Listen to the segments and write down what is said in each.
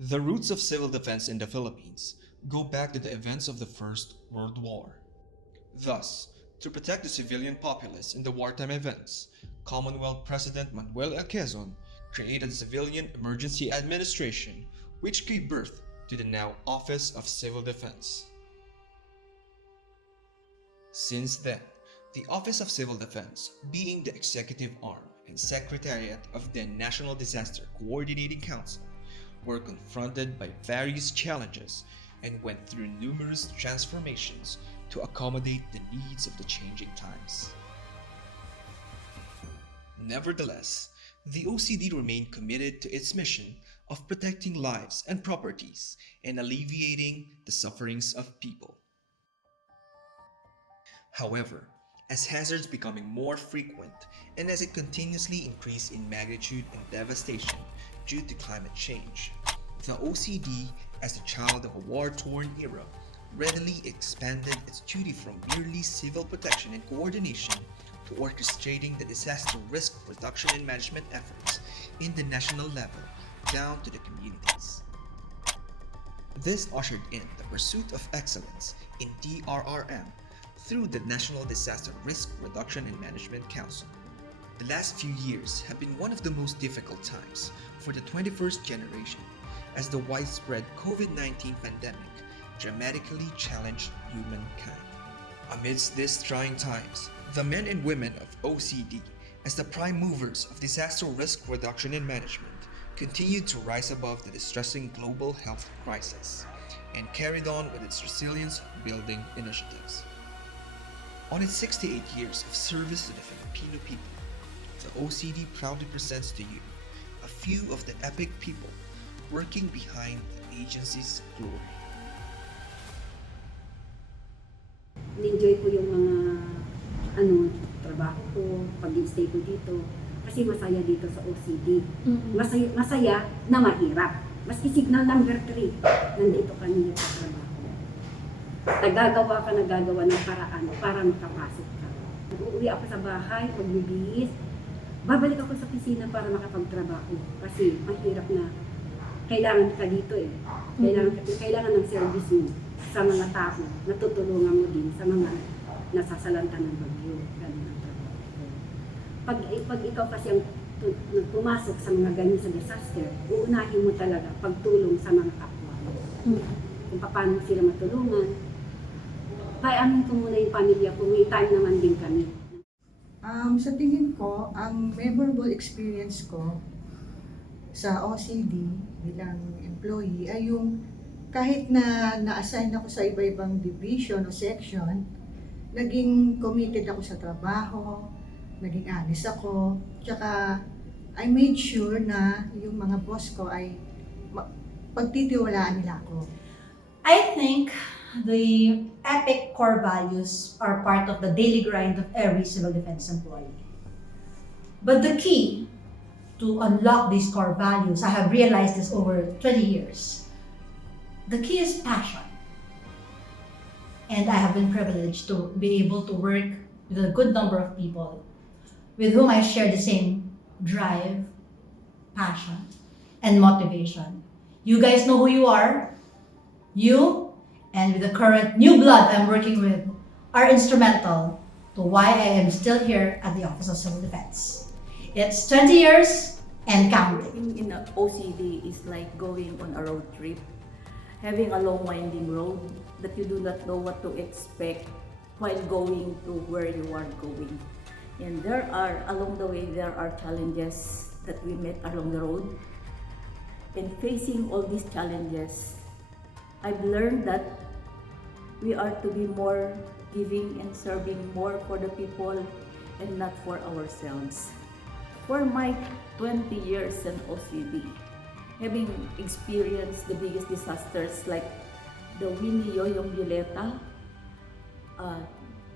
The roots of civil defense in the Philippines go back to the events of the First World War. Thus, to protect the civilian populace in the wartime events, Commonwealth President Manuel L. Quezon created the Civilian Emergency Administration, which gave birth to the now Office of Civil Defense. Since then, the Office of Civil Defense, being the executive arm and secretariat of the National Disaster Coordinating Council, were confronted by various challenges and went through numerous transformations to accommodate the needs of the changing times. Nevertheless, the OCD remained committed to its mission of protecting lives and properties and alleviating the sufferings of people. However, as hazards becoming more frequent and as it continuously increased in magnitude and devastation due to climate change, the OCD, as a child of a war-torn era, readily expanded its duty from merely civil protection and coordination to orchestrating the disaster risk reduction and management efforts in the national level down to the communities. This ushered in the pursuit of excellence in DRRM through the National Disaster Risk Reduction and Management Council. The last few years have been one of the most difficult times for the 21st generation as the widespread COVID-19 pandemic dramatically challenged humankind. Amidst these trying times, the men and women of OCD, as the prime movers of disaster risk reduction and management, continued to rise above the distressing global health crisis and carried on with its resilience-building initiatives. On its 68 years of service to the Filipino people, the OCD proudly presents to you a few of the epic people working behind the agency's glory. Enjoy ko yung mga trabaho ko, pag-stay ko dito. Kasi masaya dito sa OCD. Masaya na mahirap. Maski signal number 3, nandito kami sa trabaho. Nagagawa ng paraan para makapasok ka. Uuwi ako sa bahay, magbibihis. Babalik ako sa opisina para makapagtrabaho. Kasi mahirap na kailangan ka dito eh. Kailangan ng service mo sa mga tao. Natutulungan mo din sa mga nasasalanta ng bagyo. Ganun ang trabaho. Pag ikaw kasi ang pumasok sa mga ganyan sa disaster, uunahin mo talaga pagtulong sa mga kapwa. Kung paano sila matulungan. Payanin ko muna yung pamilya ko, may time naman din kami. Sa tingin ko, ang memorable experience ko sa OCD bilang employee ay yung kahit na na-assign ako sa iba-ibang division o section, naging committed ako sa trabaho, naging honest ako, tsaka I made sure na yung mga boss ko ay pagtitiwalaan nila ako. I think the epic core values are part of the daily grind of every civil defense employee. But the key to unlock these core values, I have realized this over 20 years, the key is passion. And I have been privileged to be able to work with a good number of people with whom I share the same drive, passion, and motivation. You guys know who you are. You and with the current new blood I'm working with are instrumental to why I am still here at the Office of Civil Defense. It's 20 years and counting. Working in OCD is like going on a road trip, having a long winding road that you do not know what to expect while going to where you are going. And along the way, there are challenges that we met along the road. And facing all these challenges, I've learned that we are to be more giving and serving more for the people and not for ourselves. For my 20 years in OCD, having experienced the biggest disasters like the Winnie Yoyong Violeta,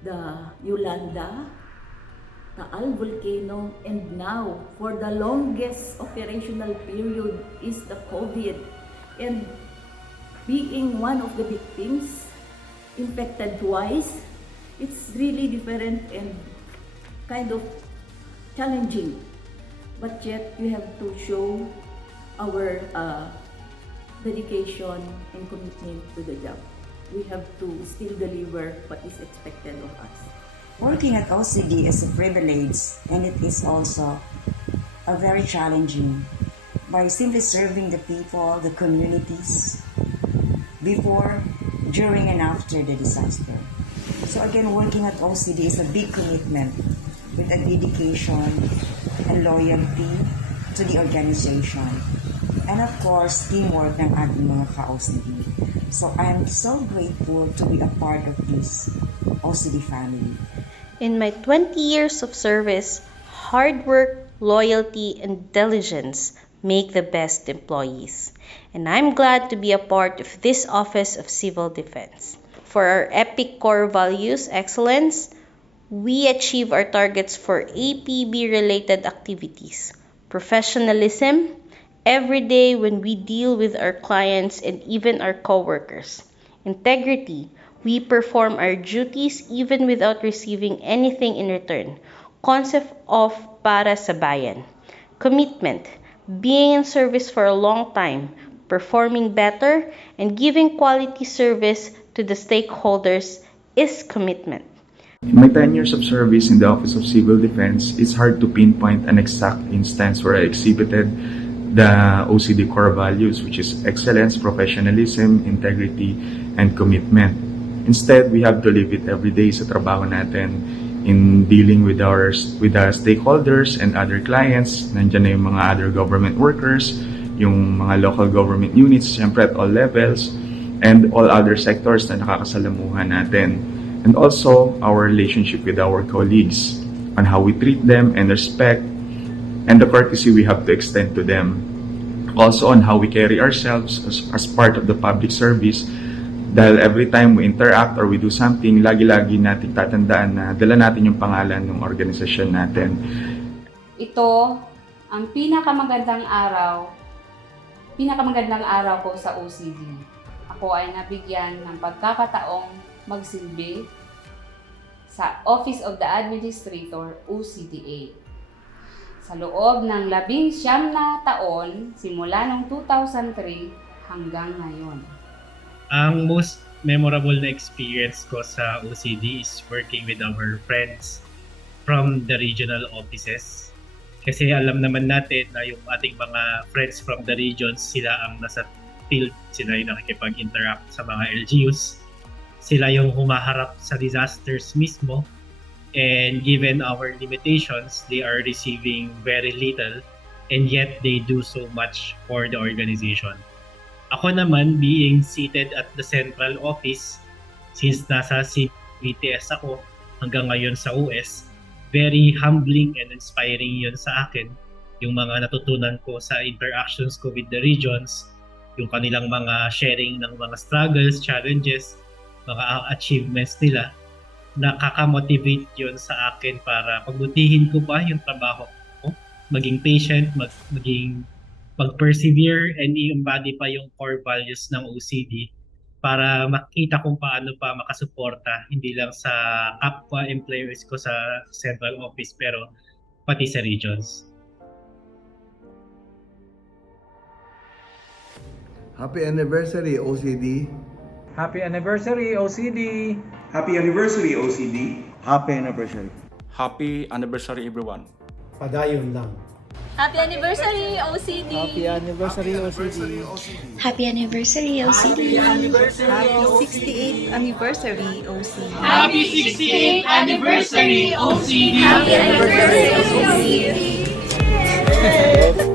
the Yolanda, Taal volcano, and now for the longest operational period is the COVID. And being one of the victims, infected twice, it's really different and kind of challenging. But yet we have to show our dedication and commitment to the job. We have to still deliver what is expected of us. Working at OCD is a privilege and it is also a very challenging by simply serving the people, the communities before, during and after the disaster. So again, working at OCD is a big commitment with a dedication and loyalty to the organization. And of course, teamwork ng ating mga ka-OCD. So I'm so grateful to be a part of this OCD family. In my 20 years of service, hard work, loyalty, and diligence make the best employees. And I'm glad to be a part of this Office of Civil Defense. For our epic core values, excellence, we achieve our targets for APB-related activities, professionalism, every day when we deal with our clients and even our coworkers, integrity, we perform our duties even without receiving anything in return. Concept of para sa bayan. Commitment. Being in service for a long time, performing better, and giving quality service to the stakeholders is commitment. In my 10 years of service in the Office of Civil Defense, it's hard to pinpoint an exact instance where I exhibited the OCD core values, which is excellence, professionalism, integrity, and commitment. Instead, we have to live it every day sa trabaho natin in dealing with our stakeholders and other clients. Nandiyan na yung mga other government workers, yung mga local government units, syempre at all levels, and all other sectors na nakakasalamuhan natin. And also, our relationship with our colleagues on how we treat them and respect and the courtesy we have to extend to them. Also on how we carry ourselves as part of the public service. Dahil every time we interact or we do something, lagi-lagi natin tatandaan na dala natin yung pangalan ng organisasyon natin. Ito ang pinakamagandang araw ko sa OCD. Ako ay nabigyan ng pagkakataong magsilbi sa Office of the Administrator, OCDA. Sa loob ng 19 na taon, simula noong 2003 hanggang ngayon. Ang most memorable na experience ko sa OCD is working with our friends from the regional offices. Kasi alam naman natin na yung ating mga friends from the regions, sila ang nasa field, sila yung nakikipag-interact sa mga LGUs. Sila yung humaharap sa disasters mismo. And given our limitations, they are receiving very little and yet they do so much for the organization. Ako naman, being seated at the central office, since nasa CBTS ako hanggang ngayon sa US, very humbling and inspiring yun sa akin. Yung mga natutunan ko sa interactions ko with the regions, yung kanilang mga sharing ng mga struggles, challenges, mga achievements nila, nakaka-motivate yun sa akin para pagbutihin ko pa yung trabaho ko, maging patient, mag-persevere and i-embody pa yung core values ng OCD para makita kung paano pa makasuporta hindi lang sa kapwa employees ko sa central office pero pati sa regions. Happy anniversary OCD. Happy anniversary OCD. Happy anniversary OCD. Happy anniversary. Happy anniversary everyone. Padayon lang. Happy anniversary OCD. Happy anniversary OCD. Happy anniversary OCD. Happy 68th anniversary OCD. Happy 68th anniversary OCD. Happy anniversary OCD.